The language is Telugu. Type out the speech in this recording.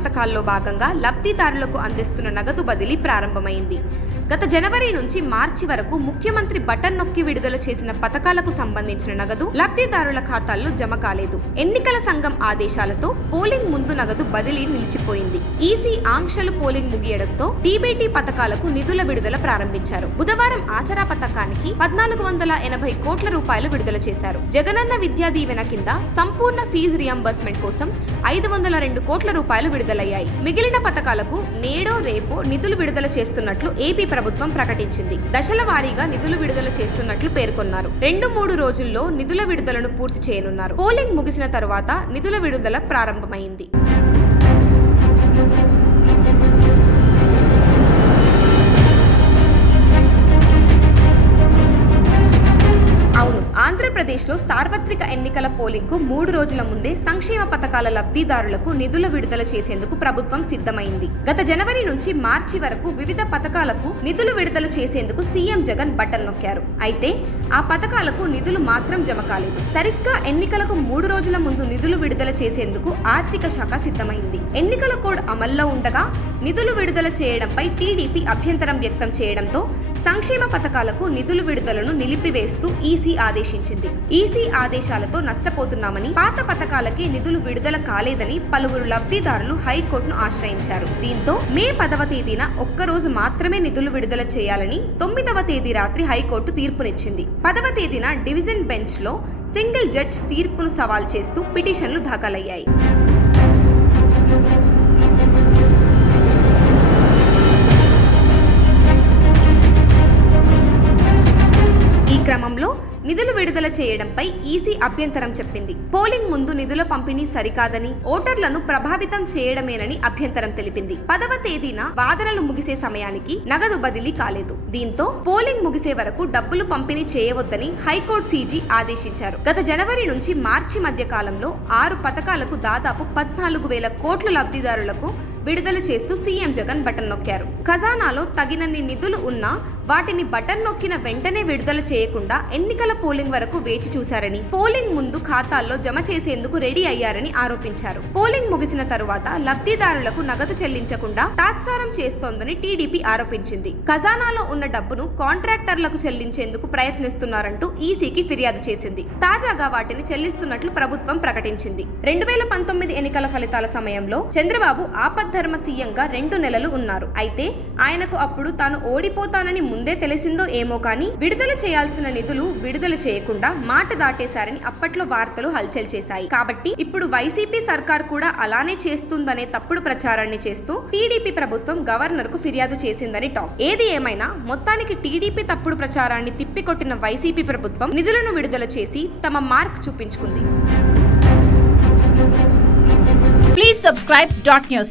పథకాల్లో భాగంగా లబ్ధిదారులకు అందిస్తున్న నగదు బదిలీ ప్రారంభమైంది. గత జనవరి నుంచి మార్చి వరకు ముఖ్యమంత్రి బటన్ నొక్కి విడుదల చేసిన పథకాలకు సంబంధించిన నగదు లబ్ధిదారుల ఖాతాల్లో జమ కాలేదు. ఎన్నికల సంఘం ఆదేశాలతో పోలింగ్ ముందు నగదు బదిలీ నిలిచిపోయింది. ఈసీ ఆంక్షలు పోలింగ్ ముగియడంతో డీబీటీ పథకాలకు నిధుల విడుదల ప్రారంభించారు. బుధవారం ఆసరా పథకానికి 1480 కోట్ల రూపాయలు విడుదల చేశారు. జగనన్న విద్యా దీవెన కింద సంపూర్ణ ఫీజు రియంబర్స్మెంట్ కోసం 502 కోట్ల రూపాయలు విడుదలయ్యాయి. మిగిలిన పథకాలకు నేడో రేపో నిధులు విడుదల చేస్తున్నట్లు ఏపీ ప్రభుత్వం ప్రకటించింది. దశల వారీగా నిధులు విడుదల చేస్తున్నట్లు పేర్కొన్నారు. 2-3 రోజుల్లో నిధుల విడుదలను పూర్తి చేయనున్నారు. పోలింగ్ ముగిసిన తరువాత నిధుల విడుదల ప్రారంభమైంది. ఆంధ్రప్రదేశ్లో సార్వత్రిక ఎన్నికల పోలింగ్కు 3 రోజుల ముందే సంక్షేమ పథకాల లబ్ధిదారులకు నిధుల విడుదల చేసేందుకు ప్రభుత్వం సిద్ధమైంది. గత జనవరి నుంచి మార్చి వరకు వివిధ పథకాలకు నిధులు విడుదల చేసేందుకు సీఎం జగన్ బటన్ నొక్కారు. అయితే ఆ పథకాలకు నిధులు మాత్రం జమ కాలేదు. సరిగ్గా ఎన్నికలకు 3 రోజుల ముందు నిధులు విడుదల చేసేందుకు ఆర్థిక శాఖ సిద్ధమైంది. ఎన్నికల కోడ్ అమల్లో ఉండగా నిధులు విడుదల చేయడంపై టీడీపీ అభ్యంతరం వ్యక్తం చేయడంతో సంక్షేమ పథకాలకు నిధులు విడుదలను నిలిపివేస్తూ ఈసీ ఆదేశించింది. ఈసీ ఆదేశాలతో నష్టపోతున్నామని, పాత పథకాలకే నిధులు విడుదల కాలేదని పలువురు లబ్ధిదారులు హైకోర్టును ఆశ్రయించారు. దీంతో మే 10వ తేదీన ఒక్కరోజు మాత్రమే నిధులు విడుదల చేయాలని 9వ తేదీ రాత్రి హైకోర్టు తీర్పునిచ్చింది. 10వ తేదీన డివిజన్ బెంచ్ లో సింగిల్ జడ్జ్ తీర్పును సవాల్ చేస్తూ పిటిషన్లు దాఖలయ్యాయి. ఈ క్రమంలో నిధులు విడుదల చేయడంపై ఈసీ అభ్యంతరం చెప్పింది. పోలింగ్ ముందు నిధుల పంపిణీ సరికాదని, ఓటర్లను ప్రభావితం చేయడమేనని అభ్యంతరం తెలిపింది. 10వ తేదీన వాదనలు ముగిసే సమయానికి నగదు బదిలీ కాలేదు. దీంతో పోలింగ్ ముగిసే వరకు డబ్బులు పంపిణీ చేయవద్దని హైకోర్టు సీజీ ఆదేశించారు. గత జనవరి నుంచి మార్చి మధ్య కాలంలో 6 పథకాలకు దాదాపు 14,000 కోట్ల లబ్ధిదారులకు విడుదల చేస్తూ సీఎం జగన్ బటన్ నొక్కారు. ఖజానాలో తగినన్ని నిధులు ఉన్నా వాటిని బటన్ నొక్కిన వెంటనే విడుదల చేయకుండా ఎన్నికల పోలింగ్ వరకు వేచి చూశారని, పోలింగ్ ముందు ఖాతాల్లో జమ చేసేందుకు రెడీ అయ్యారని ఆరోపించారు. పోలింగ్ ముగిసిన తరువాత లబ్ధిదారులకు నగదు చెల్లించకుండా తాత్సారం చేస్తోందని టీడీపీ ఆరోపించింది. ఖజానాలో ఉన్న డబ్బును కాంట్రాక్టర్లకు చెల్లించేందుకు ప్రయత్నిస్తున్నారంటూ ఈసీకి ఫిర్యాదు చేసింది. తాజాగా వాటిని చెల్లిస్తున్నట్లు ప్రభుత్వం ప్రకటించింది. 2019 ఎన్నికల ఫలితాల సమయంలో చంద్రబాబు ఆపద్ధర్మ సీఎంగా 2 నెలలు ఉన్నారు. అయితే ఆయనకు అప్పుడు తాను ఓడిపోతానని ముందే తెలిసిందో ఏమో కానీ విడుదల చేయాల్సిన నిధులు విడుదల చేయకుండా మాట దాటేశారని అప్పట్లో వార్తలు హల్చల్ చేశాయి. కాబట్టి ఇప్పుడు వైసీపీ సర్కార్ కూడా అలానే చేస్తుందనే తప్పుడు ప్రచారాన్ని చేస్తూ టీడీపీ ప్రభుత్వం గవర్నర్ కు ఫిర్యాదు చేసిందని టాక్. ఏది ఏమైనా మొత్తానికి టీడీపీ తప్పుడు ప్రచారాన్ని తిప్పికొట్టిన వైసీపీ ప్రభుత్వం నిధులను విడుదల చేసి తమ మార్క్ చూపించుకుంది. Please subscribe .news.